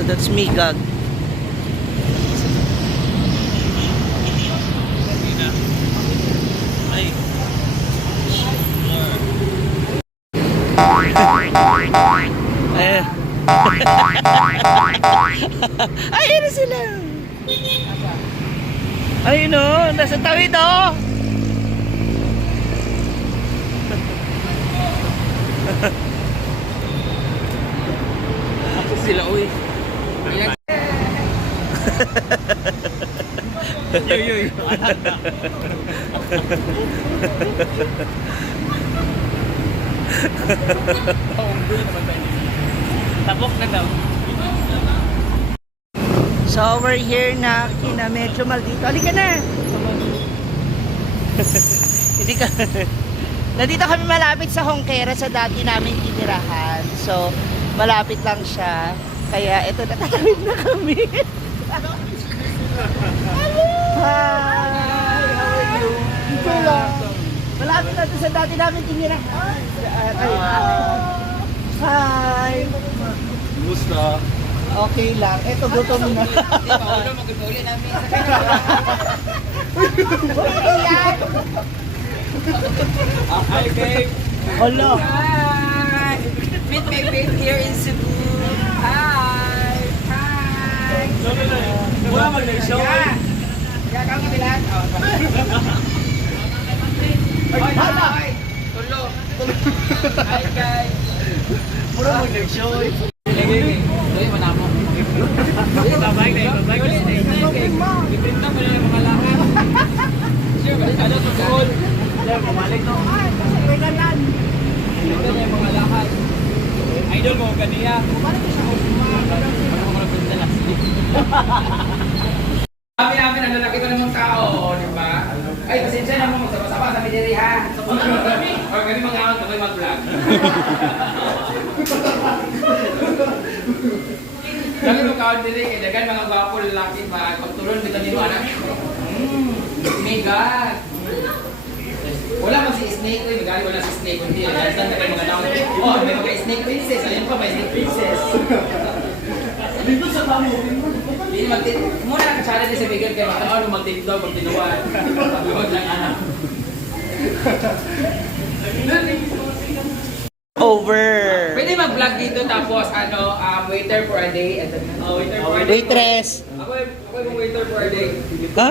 So that's Migag. Ay. Ayun na sila. Ayun o, nasa tawid o. Ako sila uy. Yoy. Tapok na daw. So we're here na kina medyo maldito. Halika na. Hindi ka. Nandito kami malapit sa Hongkera sa dati namin tinirahan. So malapit lang siya. Kaya ito natatawid na kami. Hi! Ito lang. Malapit na ito sa dati namin tinirahan. Hi! Kumusta? Okay lang. Ito, gutom na. Di ba, ulo mag-uli namin. Hi, babe! Hello. Hi! Meet my babe here in Cebu. Hi! Hi! Wala mag-show. Kaya kang kabilan? Ay, hi! Tulo! Hi, guys! Wala mag-show. Doy, manamo. Babay kayo, babay kayo. Iprinta mo na yung mga lahat. Sure, balik ka doon sa school. Mamalik no. Iprinta na yung mga lahat. Idol mo, kaniya. Kami namin ang lalaki ko namang tao, di ba? Ay, pasensya na mo, magsama-sama sa midiri ha. Or kami mga out, kami mag-vlog. Kami mag-out diri, kaya dagan mga gwapo lalaki ba, pagtulon kita nilo anak. Mega. Wala man si Snake, oy, magali wala si Snake, hindi. Dahil saan na kayo mga naon. Oh, may mga Snake Princess, ayun pa, may Snake Princess. Dito sa tamo. Hindi muna naka-challenge si Miguel kaya mataon nung magtindaw pag tinuwan. Pagluhod lang anak. Over. Pwede mag-vlog dito tapos waiter for a day. Waiter for a day. Waitress. Ako yung waiter for a day. Ha?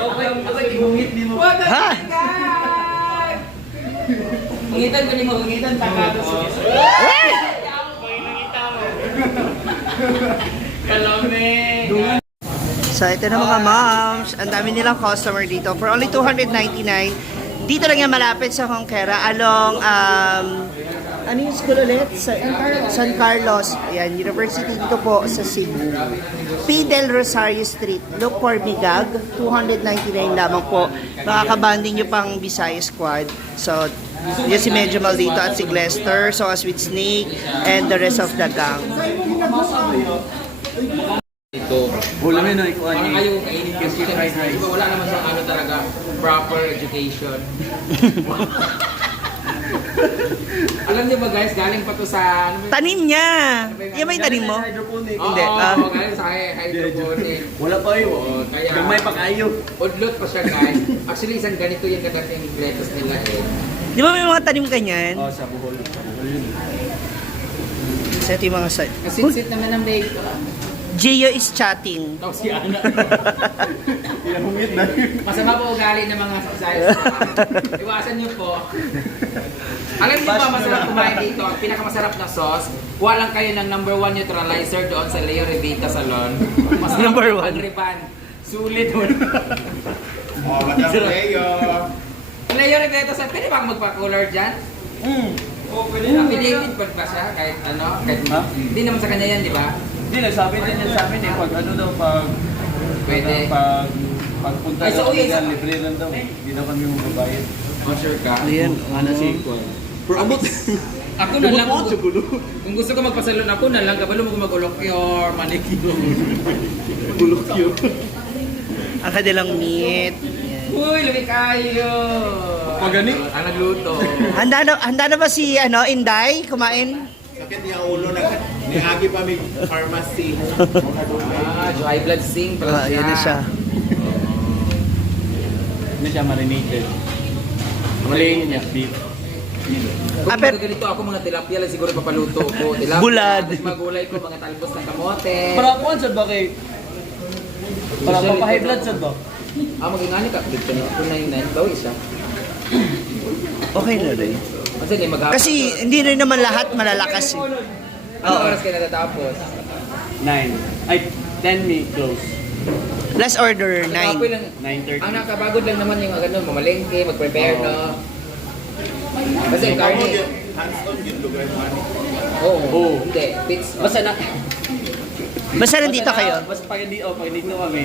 Okay, gumungit din mo. What the Ha? God? Mungitan ko ni mo, mungitan tagado sa Kalame. So ito na mga moms. Ang dami nilang customer dito. For only 299. Dito lang yan malapit sa Hongkera. Along, ano yung school ulit? San Carlos. Ayan, University dito po sa Cebu. P. Del Rosario Street. Look for Migag. 299 lamang po. Makakabanding nyo pang Visayas Squad. So, yun si Medyo Maldito at si Glester. So, as with Snake and the rest of the gang. Ito. Wala na ikuha Parang niya. kayo kainin kasi fried rice. Diba wala naman siyang ano talaga, proper education. Alam niyo ba guys, galing pa to sa ano ba? Tanim niya! Yan ba yung tanim mo? Hydroponic. Oo, Hindi, galing sa hydroponic. Wala pa yun. Oo, kaya- Gamay pa kayo. Udlot pa siya guys. Actually, isang ganito yung kadating lettuce nila eh. Di ba may mga tanim ka niyan? Oh, sa buhol. Sa buhol yun. So ito yung mga side. Kasit-sit naman ang bake. Gio is chatting. Tapos si Ana. Pinahungit na yun. Masama po ugali ng mga subsides. Iwasan niyo po. Alam niyo ba masarap kumain dito? Ang pinakamasarap na sauce, kuha lang kayo ng number 1 neutralizer doon sa Leo Revita Salon. Masarap Number one. ang Riban. Sulit mo. Oh, Madam Leo. Leo Revita Salon, pwede ba magpa-color dyan? Oh, pwede na. Affiliated ba siya? Kahit ano? Kahit, Ha? hindi naman sa kanya yan, di ba? Hindi, nagsabi din niya sa amin eh. Pag ano daw, Pwede. pagpunta Ay, so, daw, okay, yan, libre lang daw. Hindi daw kami magbabayad. Oh, sure ka? Ayan, ano si Pero abot. Ako na lang, kung gusto ko magpasalon ako na lang, kabalo mo mag-ulokyor, manicure. Bulok yun. ang kanilang meat. Ayan. Uy, lumi kayo! Pagani? Ang nagluto. Handa na ba si Inday kumain? Sakit niya ulo na. Niagi pa may pharmacy. High blood sing pala Yun na siya. Hindi siya marinated. Maliin niya, beef. Kung Pero- ganito ako, mga tilapia lang siguro papaluto ko. Tilapia, Bulad. tapos magulay ko, mga talbos ng kamote. Para ako, saan ba kay... Para pa-high blood, saan ba? Mag-ingani ka. Dito na 299. Bawi siya. Okay na rin. Kasi hindi mag Kasi hindi rin naman lahat malalakas eh. Ano oras kayo natatapos? 9. Ay, 10 may close. Last order, Nakapoy 9. lang. 9:30. Ang nakabagod lang naman yung ano, mamalengke, mag-prepare no. Kasi yung karne. Hands-on yung lugar man. Oo. Hindi. Pits. Basta na... Basta nandito kayo. Basta pag hindi kami.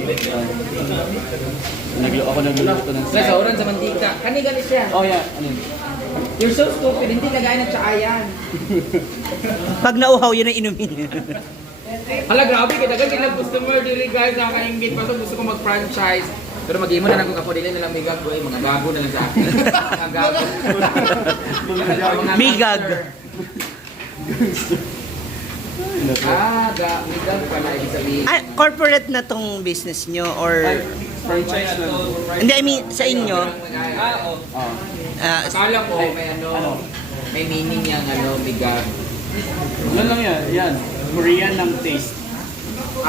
Ako nagluluto ng Sa sauran sa mantika. Kani siya. Oh yeah, ano yun? You're so stupid. Hindi kagaya ng tsaayan. Pag nauhaw, yun ang inumin. Hala, grabe. Kadagan kilang customer. Dili guys, nakaka-ingit pa to. Gusto ko mag-franchise. Pero mag-imo na lang kung ako dili na lang may gago. Mga gago na lang sa akin. Mga gago. Mga Migag. Migag pala ibig sabihin. Ah, corporate na tong business nyo or... Franchise na. Hindi, I mean, sa inyo. Oh. Akala ko may may meaning yung migag. Ano lang yan? Korean ng taste.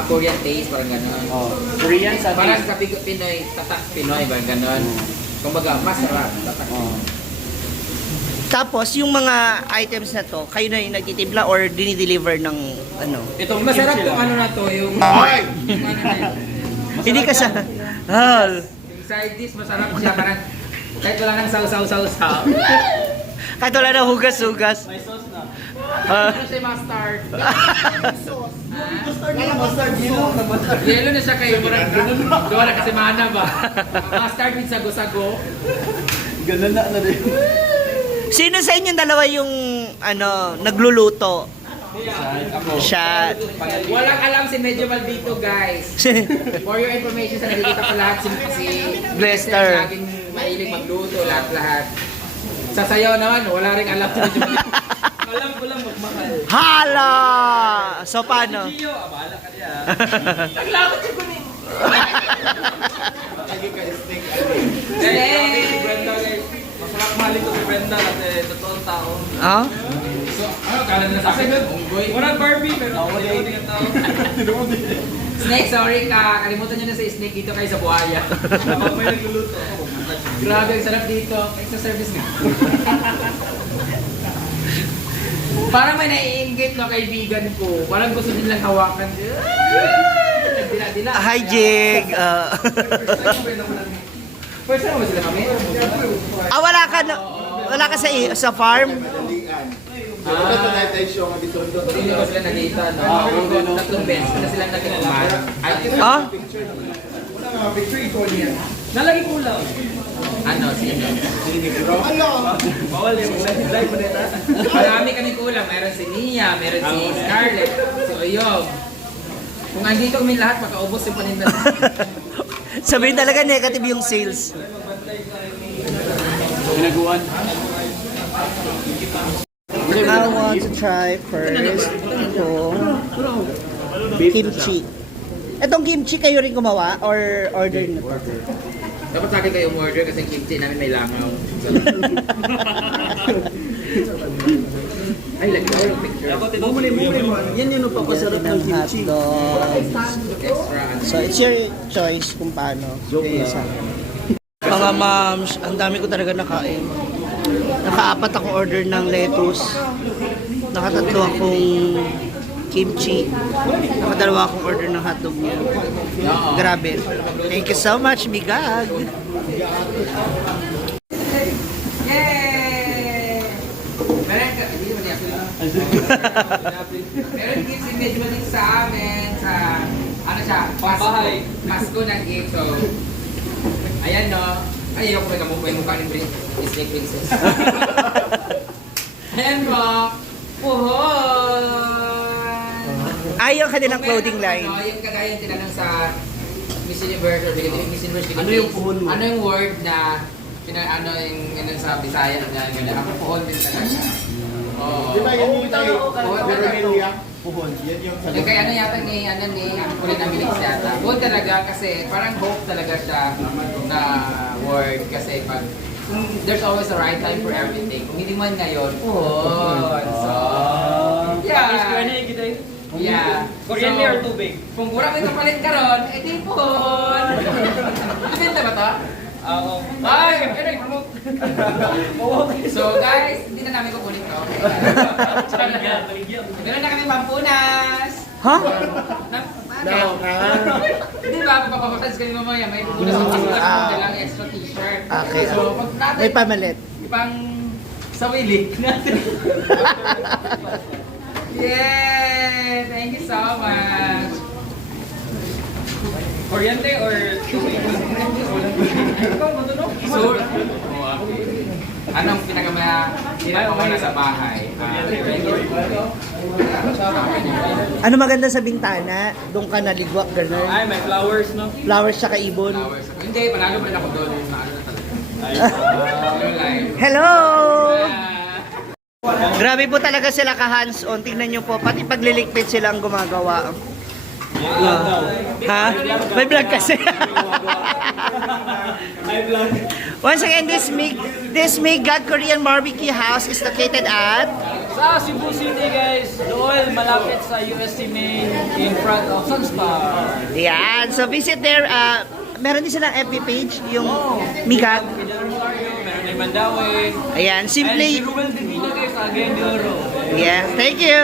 Korean taste, parang gano'n. Oh. Korean sa Parang taste. sa Pinoy, tatak Pinoy, parang gano'n. Kumbaga, masarap. Tatak. Oh. Tapos, yung mga items na to, kayo na yung nagtitibla or dinideliver ng ano? Itong Masarap kimchi kung lang. ano na to, yung... Hindi ka sa... Hal. Yung side dish, masarap siya. Parang kahit wala nang sausaw-sausaw. Kahit wala na hugas-hugas. May sauce na. Ano siya mustard? Yellow na siya kayo. Gawa na kasi mana ba? Mustard with sago-sago. Ganun na rin. Sino sa inyong dalawa yung ano nagluluto? Ako. Siya. Walang alam si Medyo Maldito, guys. For your information, sa nakikita ko lahat si Lester. Laging mahilig magluto, lahat-lahat. Sa sayaw naman, wala ring alam si Medyo Maldito. Alam ko lang magmahal. Hala! So paano? Gio, abala ka niya. Naglakot siya kunin. Lagi ka steak. Si Brenda guys. Masarap mahalin ko si Brenda kasi totoong tao. Ah? So, kala nila sa akin, unggoy. Walang Barbie pero ako din ang tao. Snake, sorry ka. Kalimutan nyo na sa snake dito kayo sa buhaya. Ako may nagluluto. Grabe, ang sarap dito. Extra service nga. Parang may naiinggit no kaibigan ko. Parang gusto nilang hawakan. Dila-dila. Hi, Jig. First time mo ba sila kami? Wala ka sa farm? Ito na tayo show nga dito. Hindi ko sila nakita, no? Tatlong beses na silang nakikuman. Ah? Wala nga picture ito niya. Nalagi ko lang. Ano, sino? Bawal yung live pa neta. Marami kami kulang. Meron si Nia, meron si Scarlett, si Oyog. Kung andito kami lahat, makaubos yung paninda. Sabihin talaga negative yung sales. Pinaguan. I want to try first itong kimchi. Itong kimchi kayo rin gumawa or order nyo to? Dapat sa akin kayo umorder kasi yung kimchi namin may langaw. Ay, lagi ko yung picture. Yan yung papasarap ng kimchi. Extra. So it's your choice kung paano. Mga moms, ang dami ko talaga nakain. Nakaapat akong order ng lettuce. Nakatatlo akong kimchi. Nakadalawa akong order ng hotdog niya. Grabe. Thank you so much, Migag. Yay! Meron ka, hindi naman i-upload lang. Meron gift si Medyo Maldito sa amin, sa, ano siya, Pasko ng gift. So, ayan no. Ay, yun ako may mukha ni Snake Princess. Ayan mo. Puhoy! Ayaw kanilang clothing line. Ano, yung kagaya yung tinanong sa Miss Universe or Miss Universe Philippines. Ano yung puhon mo? Ano yung word na ano yung sa Bisaya na gano'n. Ako puhon din talaga. Oo. Di ba yan yung tayo? Puhon Pero talaga. Emilia. puhon. Yan yung sa Kaya ano yata ni Kulin Amilis yata. Buwan talaga kasi parang hope talaga siya na word kasi pag there's always a right time for everything. Kung hindi man ngayon, puhon. So, yeah. Yeah. Kuryente or tubig? Kung kurang may kapalit ka ron, eh di puhon. Ibenta ba to? Oo. Ay! So guys, hindi na namin kukunin to. Meron na kami pampunas. Ha? Hindi ba, papapakas kami mamaya, may pupunas ng pampunas na lang extra t-shirt. Okay. So, pag natin, May pamalit. pang sa wilik natin. Yay! Thank you so much. Kuryente or tubig? So, anong pinakamaya pinakauna sa bahay? Ano maganda sa bintana? Doon ka naligwak, gano'n. Ay, may flowers, no? Flowers tsaka ibon. Flowers. Hindi, panalo pa rin ako doon. Hello, live. Hello! Grabe po talaga sila ka-hands-on. Tingnan nyo po, pati paglilikpit silang gumagawa. Ha? May vlog kasi. Once again, this Mig God Korean Barbecue House is located at Sa Cebu City, guys, doon malapit sa USC Main in front of Sunstar. yan. So visit there. Meron din silang FB page, yung Migad. Meron din Mandawi. Ayan, And si simply. Ruel Divina, guys, again, Euro. Yes, thank you.